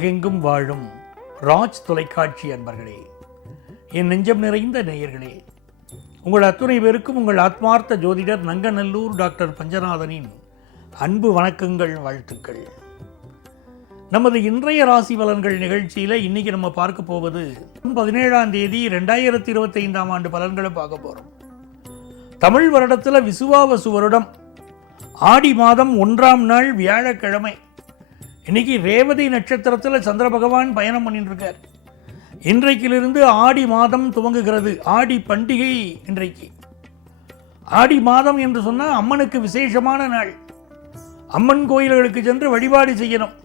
உலகெங்கும் வாழும் ராஜ் தொலைக்காட்சி அன்பர்களே, என் நெஞ்சம் நிறைந்த நேயர்களே, உங்கள் அத்துணை பேருக்கும் உங்கள் ஆத்மார்த்த ஜோதிடர் நங்கநல்லூர் டாக்டர் பஞ்சநாதனின் அன்பு வணக்கங்கள், வாழ்த்துக்கள். நமது இன்றைய ராசி பலன்கள் நிகழ்ச்சியில் இன்னைக்கு நம்ம பார்க்க போவது 17ஆம் தேதி 2025ஆம் ஆண்டு பலன்களை பார்க்க போகிறோம். தமிழ் வருடத்தில் விசுவாவசு வருடம் ஆடி மாதம் 1ஆம் நாள் வியாழக்கிழமை. இன்னைக்கு ரேவதி நட்சத்திரத்தில் சந்திர பகவான் பயணம் பண்ணிட்டு இருக்கார். இன்றைக்கிலிருந்து ஆடி மாதம் துவங்குகிறது. ஆடி பண்டிகை இன்றைக்கு. ஆடி மாதம் என்று சொன்னால் அம்மனுக்கு விசேஷமான நாள். அம்மன் கோயில்களுக்கு சென்று வழிபாடு செய்யணும்.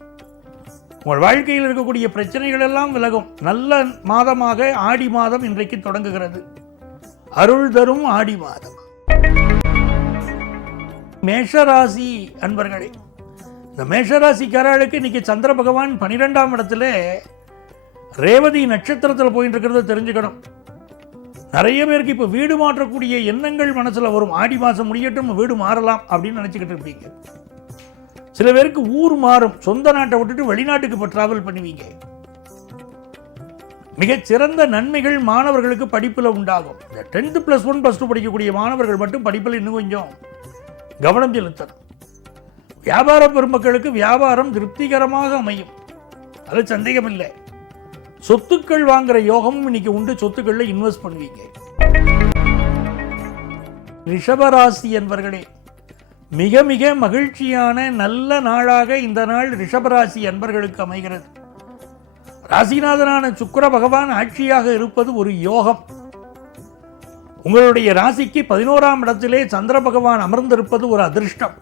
உங்கள் வாழ்க்கையில் இருக்கக்கூடிய பிரச்சனைகள் எல்லாம் விலகும். நல்ல மாதமாக ஆடி மாதம் இன்றைக்கு தொடங்குகிறது. அருள் தரும் ஆடி மாதம். மேஷராசி அன்பர்களே, இந்த மேஷராசிக்காரர்களுக்கு இன்னைக்கு சந்திர பகவான் 12ஆம் இடத்துல ரேவதி நட்சத்திரத்தில் போயிட்டு இருக்கிறத தெரிஞ்சுக்கணும். நிறைய பேருக்கு இப்போ வீடு மாற்றக்கூடிய எண்ணங்கள் மனசில் வரும். ஆடி மாதம் முடியட்டும், வீடு மாறலாம் அப்படின்னு நினச்சிக்கிட்டு இருப்பீங்க. சில பேருக்கு ஊர் மாறும். சொந்த நாட்டை விட்டுட்டு வெளிநாட்டுக்கு இப்போ டிராவல் பண்ணுவீங்க. மிகச்சிறந்த நன்மைகள் மாணவர்களுக்கு படிப்பில் உண்டாகும். இந்த 10th +1 +2 படிக்கக்கூடிய மாணவர்கள் மட்டும் படிப்பில் இன்னும் கொஞ்சம் கவனம் செலுத்தணும். வியாபார பெருமக்களுக்கு வியாபாரம் திருப்திகரமாக அமையும், அது சந்தேகம் இல்லை. சொத்துக்கள் வாங்குற யோகமும் இன்னைக்கு உண்டு. சொத்துக்களில் இன்வெஸ்ட் பண்ணுவீங்க. ரிஷபராசி என்பர்களே, மிக மிக மகிழ்ச்சியான நல்ல நாளாக இந்த நாள் ரிஷபராசி அன்பர்களுக்கு அமைகிறது. ராசிநாதனான சுக்கிர பகவான் ஆட்சியாக இருப்பது ஒரு யோகம். உங்களுடைய ராசிக்கு 11ஆம் இடத்திலே சந்திர பகவான் அமர்ந்திருப்பது ஒரு அதிர்ஷ்டம்.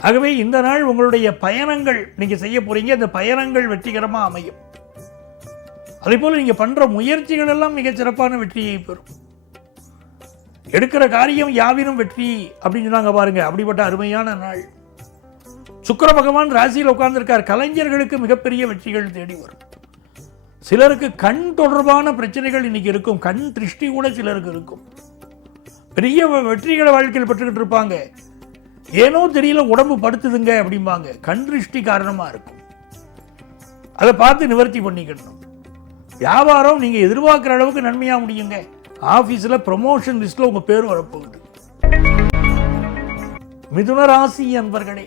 ஆகவே இந்த நாள் உங்களுடைய பயணங்கள் நீங்கள் செய்ய போறீங்க. அந்த பயணங்கள் வெற்றிகரமாக அமையும். அதே போல் நீங்கள் பண்ணுற முயற்சிகள் எல்லாம் மிகச் சிறப்பான வெற்றியை பெறும். எடுக்கிற காரியம் யாவினும் வெற்றி அப்படின்னு சொன்னாங்க பாருங்க. அப்படிப்பட்ட அருமையான நாள். சுக்கிர பகவான் ராசியில் உட்கார்ந்திருக்கார். கலைஞர்களுக்கு மிகப்பெரிய வெற்றிகள் தேடி வரும். சிலருக்கு கண் தொடர்பான பிரச்சனைகள் இன்னைக்கு இருக்கும். கண் திருஷ்டி கூட சிலருக்கு இருக்கும். பெரிய வெற்றிகளை வாழ்க்கையில் பெற்றுக்கிட்டு இருப்பாங்க. ஏனோ தெரியல, உடம்பு படுத்துதுங்க அப்படிம்பாங்க. கண் திருஷ்டி காரணமாக இருக்கும். அதை பார்த்து நிவர்த்தி பண்ணிக்கணும். வியாபாரம் நீங்கள் எதிர்பார்க்குற அளவுக்கு நன்மையாக முடியுங்க. ஆஃபீஸில் ப்ரமோஷன் லிஸ்ட்டில் உங்கள் பேர் வரப்போகுது. மிதுன ராசி அன்பர்களே,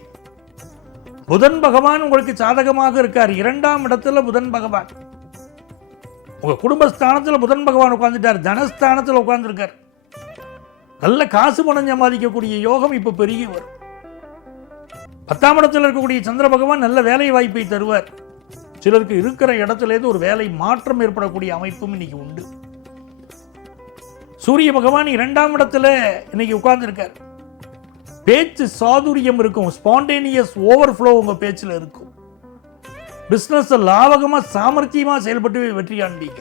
புதன் பகவான் உங்களுக்கு சாதகமாக இருக்கார். 2ஆம் இடத்துல புதன் பகவான். உங்கள் குடும்பஸ்தானத்தில் புதன் பகவான் உட்கார்ந்துட்டார். தனஸ்தானத்தில் உட்கார்ந்துருக்கார். நல்ல காசு பணம் சம்பாதிக்கக்கூடிய யோகம் இப்போ பெருகி வரும். 10ஆம் இடத்தில் இருக்கக்கூடிய சந்திர பகவான் நல்ல வேலை வாய்ப்பை தருவார். சிலருக்கு இருக்கிற இடத்துலேருந்து ஒரு வேலை மாற்றம் ஏற்படக்கூடிய அமைப்பும் இன்னைக்கு உண்டு. சூரிய பகவான் 2ஆம் இடத்துல இன்னைக்கு உட்கார்ந்துருக்கார். பேச்சு சாதுரியம் இருக்கும். ஸ்பான்டேனியஸ் ஓவர்ஃப்ளோ உங்கள் பேச்சில் இருக்கும். பிஸ்னஸ் லாபகமாக சாமர்த்தியமாக செயல்பட்டு வெற்றி காண்பீங்க.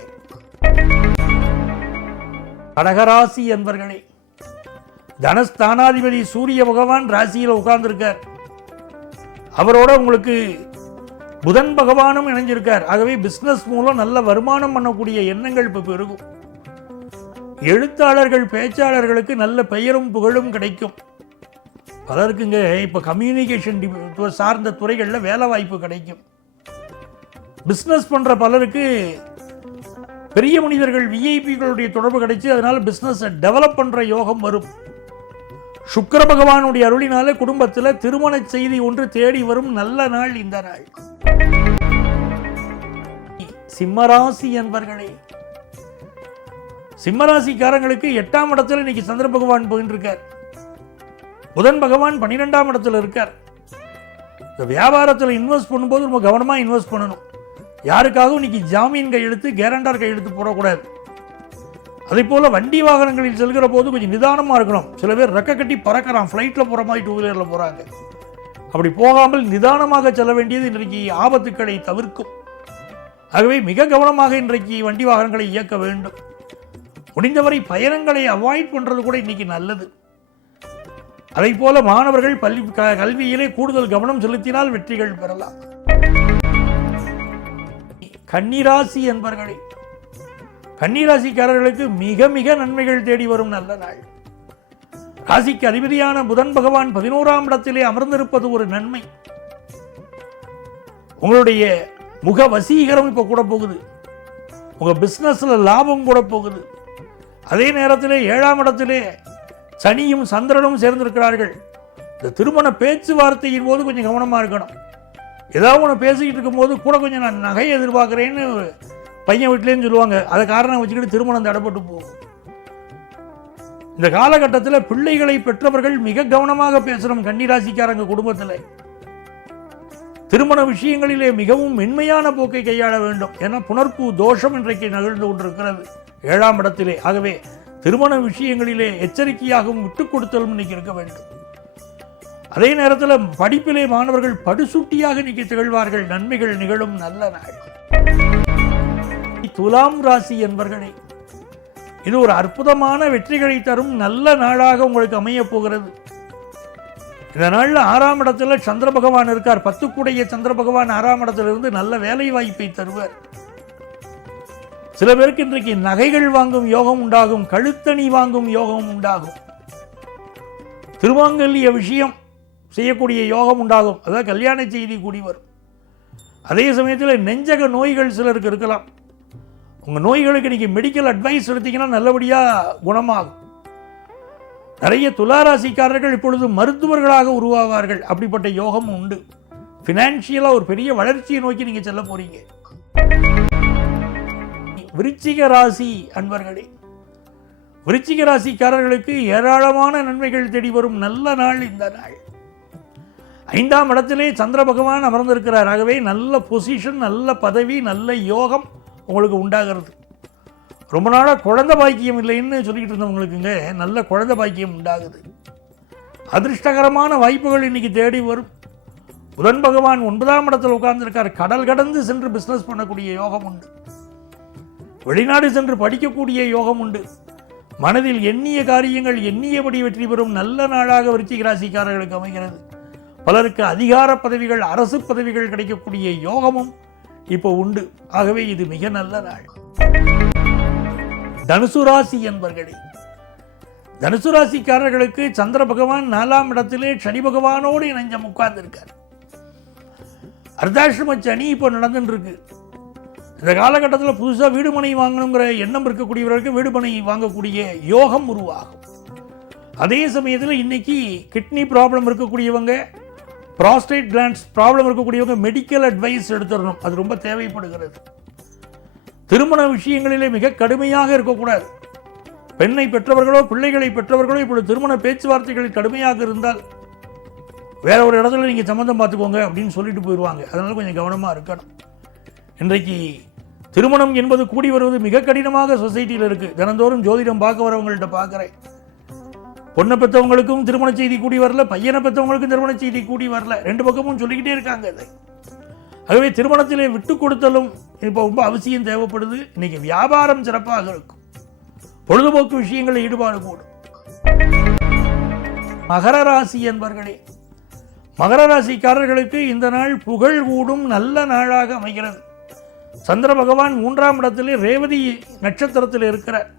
கடகராசி என்பர்களே, தனஸ்தானாதிபதி சூரிய பகவான் ராசியில் உட்கார்ந்திருக்கார். அவரோட உங்களுக்கு புதன் பகவானும் இணைஞ்சிருக்கார். ஆகவே பிஸ்னஸ் மூலம் நல்ல வருமானம் பண்ணக்கூடிய எண்ணங்கள் இப்போ பெருகும். எழுத்தாளர்கள், பேச்சாளர்களுக்கு நல்ல பெயரும் புகழும் கிடைக்கும். பலருக்குங்க இப்போ கம்யூனிகேஷன் சார்ந்த துறைகளில் வேலை வாய்ப்பு கிடைக்கும். பிஸ்னஸ் பண்ணுற பலருக்கு பெரிய மனிதர்கள், விஐபிகளுடைய தொடர்பு கிடைச்சி அதனால பிஸ்னஸை டெவலப் பண்ணுற யோகம் வரும். சுக்கிர பகவானுடைய அருளினால குடும்பத்தில் திருமண செய்தி ஒன்று தேடி வரும் நல்ல நாள் இந்த நாள். சிம்மராசி என்பர்களே, சிம்மராசிக்காரங்களுக்கு 8ஆம் இடத்துல இன்னைக்கு சந்திர பகவான் போயிட்டு இருக்கார். புதன் பகவான் 12ஆம் இடத்துல இருக்கார். இந்த வியாபாரத்தில் இன்வெஸ்ட் பண்ணும்போது ரொம்ப கவனமாக இன்வெஸ்ட் பண்ணணும். யாருக்காகவும் இன்னைக்கு ஜாமீன் கையெழுத்து, கேரண்டார் கையெழுத்து போடக்கூடாது. அதே போல் வண்டி வாகனங்களில் செல்கிற போது கொஞ்சம் நிதானமாக இருக்கணும். சில பேர் ரெக்க கட்டி பறக்கிறான், ஃப்ளைட்டில் போகிற மாதிரி 2 வீலரில் போகிறாங்க. அப்படி போகாமல் நிதானமாக செல்ல வேண்டியது இன்றைக்கு ஆபத்துக்களை தவிர்க்கும். ஆகவே மிக கவனமாக இன்றைக்கு வண்டி வாகனங்களை இயக்க வேண்டும். முடிந்தவரை பயணங்களை அவாய்ட் பண்ணுறது கூட இன்னைக்கு நல்லது. அதை போல மாணவர்கள் கல்வியிலே கூடுதல் கவனம் செலுத்தினால் வெற்றிகள் பெறலாம். கன்னிராசி என்பர்களே, கன்னிராசிக்காரர்களுக்கு மிக மிக நன்மைகள் தேடி வரும் நல்ல நாள். ராசிக்கு அதிபதியான புதன் பகவான் 11ஆம் இடத்திலே அமர்ந்திருப்பது ஒரு நன்மை. உங்களுடைய முக வசீகரம் இப்போ கூட போகுது. உங்கள் பிஸ்னஸில் லாபம் கூட போகுது. அதே நேரத்தில் 7ஆம் இடத்திலே சனியும் சந்திரனும் சேர்ந்திருக்கிறார்கள். இந்த திருமண பேச்சுவார்த்தையின் போது கொஞ்சம் கவனமாக இருக்கணும். ஏதாவது ஒன்று பேசிக்கிட்டு இருக்கும்போது கூட கொஞ்சம் நான் நகையை எதிர்பார்க்குறேன்னு பையன் வீட்டிலேன்னு சொல்லுவாங்க. அதை காரணம் வச்சுக்கிட்டு திருமணம் தடைப்பட்டு போகும். இந்த காலகட்டத்தில் பிள்ளைகளை பெற்றவர்கள் மிக கவனமாக பேசணும். கன்னிராசிக்காரங்க குடும்பத்தில் திருமண விஷயங்களிலே மிகவும் மென்மையான போக்கை கையாள வேண்டும். ஏன்னா புணர்ப்பு தோஷம் இன்றைக்கு நிகழ்ந்து கொண்டிருக்கிறது 7ஆம் இடத்திலே. ஆகவே திருமண விஷயங்களிலே எச்சரிக்கையாகவும் விட்டுக் கொடுத்தலும் இன்னைக்கு இருக்க வேண்டும். அதே நேரத்தில் படிப்பிலே மாணவர்கள் படுசுட்டியாக இன்னைக்கு திகழ்வார்கள். நன்மைகள் நிகழும் நல்ல நாள். துலாம் ராசி என்பர்களே, இது ஒரு அற்புதமான வெற்றிகளை தரும் நல்ல நாளாக உங்களுக்கு அமைய போகிறது. இந்த நாளில் 6ஆம் இடத்துல சந்திர பகவான் இருக்கார். 10 சந்திர பகவான் 6ஆம் இடத்திலிருந்து நல்ல வேலை வாய்ப்பை தருவார். சில பேருக்கு இன்றைக்கு நகைகள் வாங்கும் யோகம் உண்டாகும். கழுத்தணி வாங்கும் யோகம் உண்டாகும். திருமாங்கல்ய விஷயம் செய்யக்கூடிய யோகம் உண்டாகும். அதாவது கல்யாண செய்தி கூடி வரும். அதே சமயத்தில் நெஞ்சக நோய்கள் சிலருக்கு இருக்கலாம். உங்கள் நோய்களுக்கு இன்றைக்கி மெடிக்கல் அட்வைஸ் எடுத்தீங்கன்னா நல்லபடியாக குணமாகும். நிறைய துளாராசிக்காரர்கள் இப்பொழுது மருத்துவர்களாக உருவாவார்கள். அப்படிப்பட்ட யோகம் உண்டு. ஃபினான்ஷியலாக ஒரு பெரிய வளர்ச்சியை நோக்கி நீங்கள் செல்ல போகிறீங்க. விருச்சிக ராசி அன்பர்களே, விருச்சிக ராசிக்காரர்களுக்கு ஏராளமான நன்மைகள் தேடி வரும் நல்ல நாள் இந்த நாள். 5ஆம் இடத்திலே சந்திர பகவான் அமர்ந்திருக்கிறார். ஆகவே நல்ல பொசிஷன், நல்ல பதவி, நல்ல யோகம் உங்களுக்கு உண்டாகிறது. ரொம்ப நாளாக குழந்தை பாக்கியம் இல்லைன்னு சொல்லிக்கிட்டு இருந்தவங்களுக்குங்க நல்ல குழந்தை பாக்கியம் உண்டாகுது. அதிர்ஷ்டகரமான வாய்ப்புகள் இன்னைக்கு தேடி வரும். புதன் பகவான் 9ஆம் இடத்தில் உட்கார்ந்துருக்கார். கடல் கடந்து சென்று பிஸ்னஸ் பண்ணக்கூடிய யோகம் உண்டு. வெளிநாடு சென்று படிக்கக்கூடிய யோகம் உண்டு. மனதில் எண்ணிய காரியங்கள் எண்ணியபடி வெற்றி பெறும் நல்ல நாளாக விருச்சிக ராசிக்காரர்களுக்கு அமைகிறது. பலருக்கு அதிகார பதவிகள், அரசு பதவிகள் கிடைக்கக்கூடிய யோகமும் இப்போ உண்டு. ஆகவே இது மிக நல்ல நாள். தனுசு ராசி என்பர்களே, தனுசு ராசிக்காரர்களுக்கு சந்திர பகவான் 4ஆம் இடத்திலே சனி பகவானோடு இணைஞ்சம் உட்கார்ந்திருக்கார். அர்த்தாசிரம சனி இப்போ நடந்துட்டு இருக்கு. இந்த காலகட்டத்தில் புதுசாக வீடுமனை வாங்கணுங்கிற எண்ணம் இருக்கக்கூடியவர்களுக்கு வீடுமனை வாங்கக்கூடிய யோகம் உருவாகும். அதே சமயத்தில் இன்னைக்கு கிட்னி ப்ராப்ளம் இருக்கக்கூடியவங்க, ப்ராஸ்டேட் கிளாண்ட்ஸ் ப்ராப்ளம் இருக்கக்கூடியவங்க மெடிக்கல் அட்வைஸ் எடுத்துடணும். அது ரொம்ப தேவைப்படுகிறது. திருமண விஷயங்களிலே மிக கடுமையாக இருக்கக்கூடாது. பெண்ணை பெற்றவர்களோ பிள்ளைகளை பெற்றவர்களோ இப்பொழுது திருமண பேச்சுவார்த்தைகளில் கடுமையாக இருந்தால் வேற ஒரு இடத்துல நீங்கள் சம்மந்தம் பார்த்துக்கோங்க அப்படின்னு சொல்லிட்டு போயிடுவாங்க. அதனால கொஞ்சம் கவனமாக இருக்கணும். இன்றைக்கு திருமணம் என்பது கூடி வருவது மிக கடினமாக சொசைட்டியில் இருக்குது. தினந்தோறும் ஜோதிடம் பார்க்க வரவங்கள்ட்ட பார்க்குறேன். பொண்ணை பெற்றவங்களுக்கும் திருமண செய்தி கூடி வரல, பையனை பெற்றவங்களுக்கும் திருமண செய்தி கூடி வரல. 2 பக்கமும் சொல்லிக்கிட்டே இருக்காங்க அதை. ஆகவே திருமணத்திலே விட்டு கொடுத்தலும் இப்போ ரொம்ப அவசியம் தேவைப்படுது. இன்னைக்கு வியாபாரம் சிறப்பாக இருக்கும். பொழுதுபோக்கு விஷயங்களில் ஈடுபாடு கூடும். மகர ராசி என்பர்களே, மகர ராசிக்காரர்களுக்கு இந்த நாள் புகழ் கூடும் நல்ல நாளாக அமைகிறது. சந்திர பகவான் 3ஆம் இடத்திலே ரேவதி நட்சத்திரத்தில் இருக்கிறார்.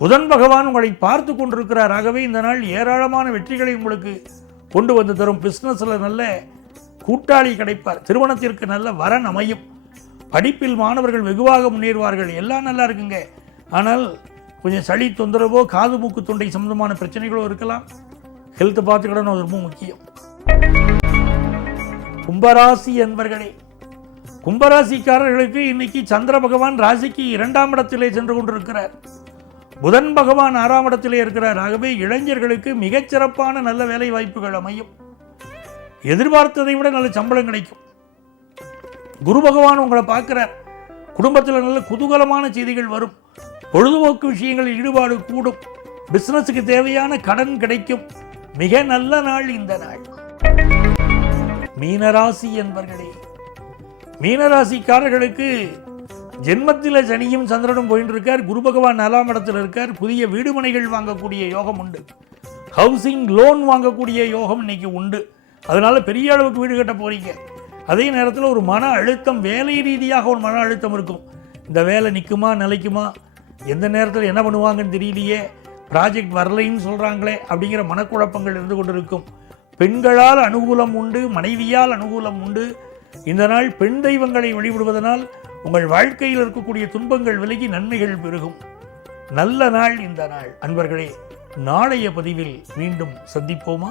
புதன் பகவான் உங்களை பார்த்து கொண்டிருக்கிறார். ஆகவே இந்த நாள் ஏராளமான வெற்றிகளை உங்களுக்கு கொண்டு வந்து தரும். பிஸ்னஸில் நல்ல கூட்டாளி கிடைப்பார். திருமணத்திற்கு நல்ல வரன் அமையும். படிப்பில் மாணவர்கள் வெகுவாக முன்னேறுவார்கள். எல்லாம் நல்லா இருக்குங்க. ஆனால் கொஞ்சம் சளி தொந்தரவோ காது மூக்கு தொண்டை சம்பந்தமான பிரச்சனைகளோ இருக்கலாம். ஹெல்த்தை பார்த்துக்கிடணும், அது ரொம்ப முக்கியம். கும்பராசி என்பர்களே, கும்பராசிக்காரர்களுக்கு இன்னைக்கு சந்திர பகவான் ராசிக்கு 2ஆம் இடத்திலே சென்று கொண்டிருக்கிறார். புதன் பகவான் 6ஆம் இடத்திலே இருக்கிறார். ஆகவே இளைஞர்களுக்கு மிகச்சிறப்பான நல்ல வேலை வாய்ப்புகள் அமையும். எதிர்பார்த்ததை விட நல்ல சம்பளம் கிடைக்கும். குரு பகவான் உங்களை பார்க்கிறார். குடும்பத்தில் நல்ல குதூகலமான செய்திகள் வரும். பொழுதுபோக்கு விஷயங்களில் ஈடுபாடு கூடும். பிசினஸுக்கு தேவையான கடன் கிடைக்கும். மிக நல்ல நாள் இந்த நாள். மீனராசி என்பர்களே, மீனராசிக்காரர்களுக்கு ஜென்மத்தில் சனியும் சந்திரனும் போயிட்டு இருக்கார். குரு பகவான் 4ஆம் இடத்தில் இருக்கார். புதிய வீடுமனைகள் வாங்கக்கூடிய யோகம் உண்டு. ஹவுசிங் லோன் வாங்கக்கூடிய யோகம் இன்னைக்கு உண்டு. அதனால பெரிய அளவுக்கு வீடு கட்ட போறீங்க. அதே நேரத்தில் ஒரு மன அழுத்தம், வேலை ரீதியாக ஒரு மன அழுத்தம் இருக்கும். இந்த வேலை நிற்குமா நிலைக்குமா, எந்த நேரத்தில் என்ன பண்ணுவாங்கன்னு தெரியலையே, ப்ராஜெக்ட் வரலைன்னு சொல்கிறாங்களே அப்படிங்கிற மனக்குழப்பங்கள் இருந்து கொண்டு இருக்கும். பெண்களால் அனுகூலம் உண்டு, மனைவியால் அனுகூலம் உண்டு. இந்த நாள் பெண் தெய்வங்களை வழிபடுவதனால் உங்கள் வாழ்க்கையில் இருக்கக்கூடிய துன்பங்கள் விலகி நன்மைகள் பெருகும். நல்ல நாள் இந்த நாள். அன்பர்களே, நாளைய பதிவில் மீண்டும் சந்திப்போமா?